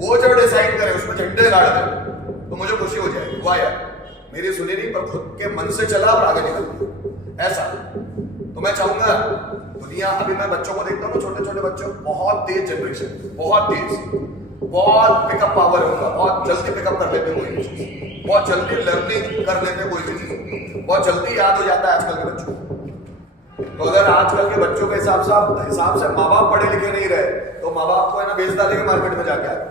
वो जो डिसाइड करे उसमें झंडे गाड़ दे तो मुझे खुशी हो जाएगी। वाह यार, मेरी सुनी नहीं पर खुद के मन से चला और आगे निकल गया। ऐसा तो मैं चाहूंगा दुनिया, अभी मैं बच्चों को देखता हूँ ना, छोटे छोटे बच्चों, बहुत तेज जनरेशन, बहुत तेज, बहुत पिकअप पावर होगा, बहुत जल्दी पिकअप कर लेते कोई चीज, बहुत जल्दी लर्निंग कर लेते कोई चीज, बहुत जल्दी याद हो जाता है आजकल के बच्चों को। तो अगर आजकल के बच्चों के हिसाब से माँ बाप पढ़े लिखे नहीं रहे तो माँ बाप को है ना बेच डालेंगे मार्केट में जाके, आगे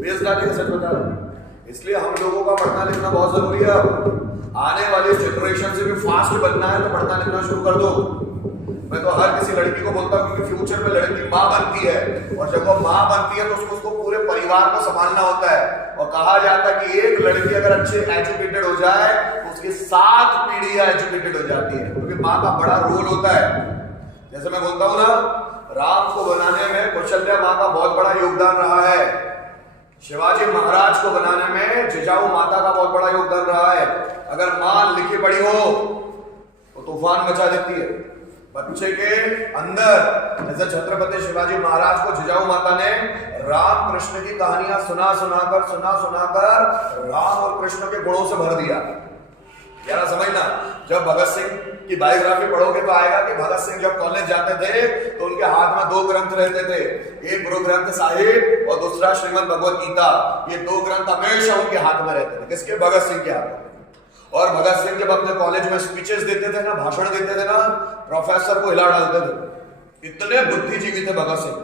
बेच डालेंगे, सच बता रहा हूं। इसलिए हम लोगों का पढ़ना लिखना बहुत जरूरी है। आने वाली जनरेशन से भी फास्ट बनना है तो पढ़ना लिखना शुरू कर दो। मैं तो हर किसी लड़की को बोलता हूँ क्योंकि फ्यूचर में लड़की माँ बनती है और जब वो माँ बनती है तो उसको पूरे परिवार को संभालना होता है। और कहा जाता है कि एक लड़की अगर अच्छे एजुकेटेड हो जाए तो उसकी 7 पीढ़ियां एजुकेटेड हो जाती है, क्योंकि माँ का बड़ा रोल होता है। जैसे मैं बोलता हूँ ना, राम को बनाने में कौशल्या माँ का बहुत बड़ा योगदान रहा है, शिवाजी महाराज को बनाने में जिजाऊ माता का बहुत बड़ा योगदान रहा है। अगर मां लिखी पढ़ी हो तो तूफान मचा देती है। बच्चे के अंदर जैसे छत्रपति शिवाजी महाराज को जिजाऊ माता ने राम कृष्ण की कहानियां सुना सुनाकर राम और कृष्ण के गुणों से भर दिया। यार समझना, जब भगत सिंह की बायोग्राफी पढ़ोगे तो आएगा कि भगत सिंह जब कॉलेज जाते थे तो उनके हाथ में 2 ग्रंथ रहते थे, एक गुरु ग्रंथ साहिब और दूसरा श्रीमद् भगवत गीता। ये 2 ग्रंथ हमेशा उनके हाथ में रहते थे। किसके? भगत सिंह के हाथ में। और भगत सिंह जब अपने कॉलेज में स्पीचेस देते थे ना, भाषण देते थे ना, प्रोफेसर को हिला डालते थे। इतने बुद्धिजीवी थे भगत सिंह,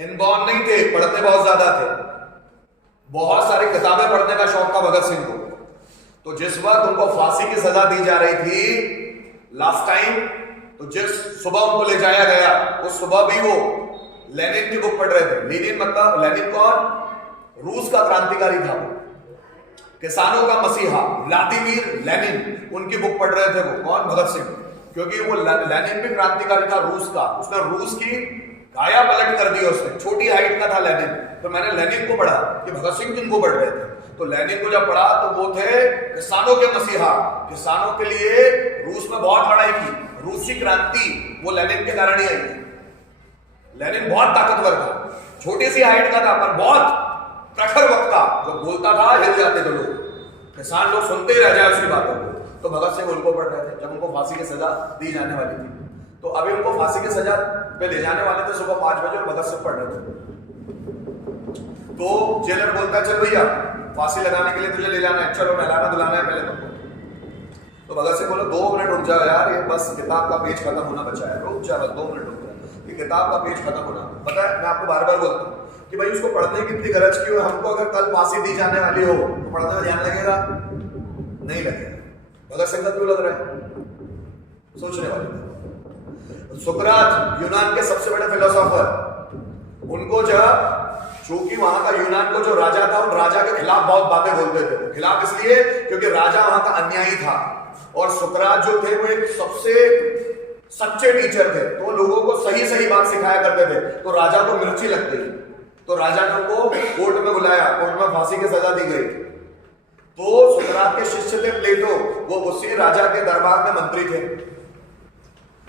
इनबॉर्न नहीं थे, पढ़ते बहुत ज्यादा थे, बहुत सारी किताबें पढ़ने का शौक था भगत सिंह को। तो जिस वक्त उनको फांसी की सजा दी जा रही थी लास्ट टाइम, तो जिस सुबह उनको ले जाया गया उस सुबह भी वो लेनिन की बुक पढ़ रहे थे। लेनिन मतलब, लेनिन कौन? रूस का क्रांतिकारी था, किसानों का मसीहा व्लादिमीर लेनिन, उनकी बुक पढ़ रहे थे वो। कौन? भगत सिंह। क्योंकि वो लेनिन भी क्रांतिकारी था रूस का, उसने रूस की काया पलट कर दी उसने। छोटी हाइट का था लेनिन, तो मैंने लेनिन को पढ़ा कि भगत सिंह किनको पढ़ रहे थे। तो लेनिन को जब पढ़ा तो वो थे किसानों के मसीहा, किसानों के लिए रूस में बहुत लड़ाई की, रूसी क्रांति वो लेनिन के कारण ही आई। लेनिन बहुत ताकतवर था, छोटी सी हाइट का था पर बहुत प्रखर वक्ता, जो बोलता था हिल जाते थे लोग, किसान लोग सुनते ही रह जाए उसकी बातों को। तो भगत सिंह उनको पढ़ रहे थे जब उनको फांसी की सजा दी जाने वाली थी। तो अभी उनको फांसी की सजा पे ले जाने वाले थे सुबह 5 बजे और भगत सिंह पढ़ रहे थे। तो जेलर बोलता है, चल भैया फांसी लगाने के लिए तुझे ले जाना है, चलो नहलाना धुलाना है पहले तुमको। तो भगत सिंह बोले 2 मिनट रुक जाओ यार, ये बस किताब का पेज खत्म होना बचा है, रुक जाओ 2 मिनट रुक जाओ, ये किताब का पेज खत्म होना। पता है, मैं आपको बार बार बोलता हूँ कि भाई उसको पढ़ने की इतनी गरज क्यों है? हमको अगर कल फांसी दी जाने वाली हो तो पढ़ने में ध्यान लगेगा? नहीं लगेगा। भगत सिंह का क्यों लग रहा है? सोचने वाले। सुकरात, यूनान के सबसे बड़े फिलोसोफर, उनको जब, चूंकि वहां का यूनान को जो राजा था, उन राजा के खिलाफ बहुत बातें बोलते थे। खिलाफ इसलिए क्योंकि राजा वहां का अन्यायी था, और सुकरात जो थे वो एक सबसे सच्चे टीचर थे, तो लोगों को सही सही बात सिखाया करते थे। तो राजा को मिर्ची लग गई, तो राजा ने उनको कोर्ट में बुलाया, कोर्ट में फांसी की सजा दी गई। तो सुकरात के शिष्य थे प्लेटो, वो उसी राजा के दरबार में मंत्री थे।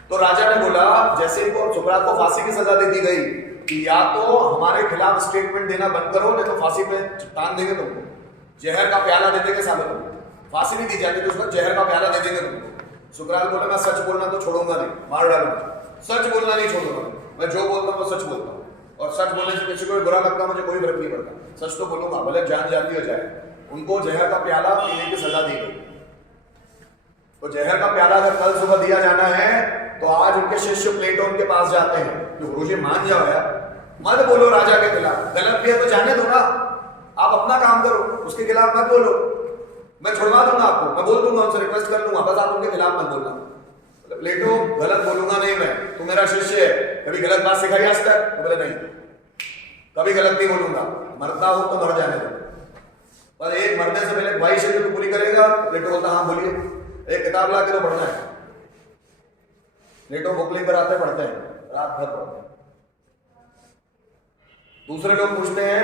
तो राजा ने बोला, जैसे ही सुकरात को फांसी की सजा दे दी गई कि या तो हमारे खिलाफ स्टेटमेंट देना बंद करो, नहीं तो फांसी पे टांग देंगे तुमको, जहर का प्याला दे देंगे सालों को। फांसी नहीं दी जाती तो उसका जहर का प्याला दे देंगे तुमको। सुकरात बोला, मैं सच बोलना तो छोड़ूंगा नहीं, मार डालूंगा, सच बोलना नहीं छोड़ूंगा, मैं जो बोलता हूँ वो सच बोलता हूँ, और सच बोलने से किसी को भी बुरा लगता मुझे कोई फर्क नहीं पड़ता, सच तो बोलूंगा भले जान जाती हो जाए। उनको जहर का प्याला पीने की सजा दी गई। तो जहर का प्याला अगर कल सुबह दिया जाना है तो आज उनके शिष्य प्लेटो उनके पास जाते हैं कि गुरुजी मान जाओ यार, मत बोलो राजा के खिलाफ, गलत भी है तो जाने दो ना, आप अपना काम करो, उसके खिलाफ मत बोलो, मैं छुड़वा दूंगा आपको, मैं बोल दूंगा, उनसे रिक्वेस्ट कर लूंगा, बस आप उनके खिलाफ मत बोलना। प्लेटो, गलत बोलूंगा नहीं मैं, तू मेरा शिष्य है, कभी गलत बात सिखाई आज तक? तो बोले नहीं, कभी गलत नहीं बोलूंगा, मरता हो तो मर जाने दो, पर एक मरने से पहले भाई शरीर तो पूरी करेगा। प्लेटो बोलता, हाँ बोलिए, एक किताब ला के तो पढ़ना है। प्लेटो बुक लेकर आते पढ़ते हैं, रात भर पढ़ते हैं। दूसरे लोग पूछते हैं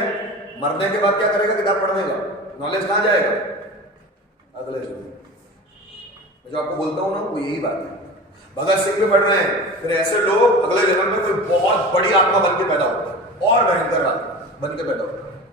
मरने के बाद क्या करेगा किताब पढ़ने का, नॉलेज कहां जाएगा? अगले जन्म। जो आपको बोलता हूं ना वो यही बात है। भगत सिंह भी पढ़ रहे हैं, फिर ऐसे लोग अगले जन्म में कोई बहुत बड़ी आत्मा बन के पैदा होता है और भयंकर आत्मा। बन के बैठो।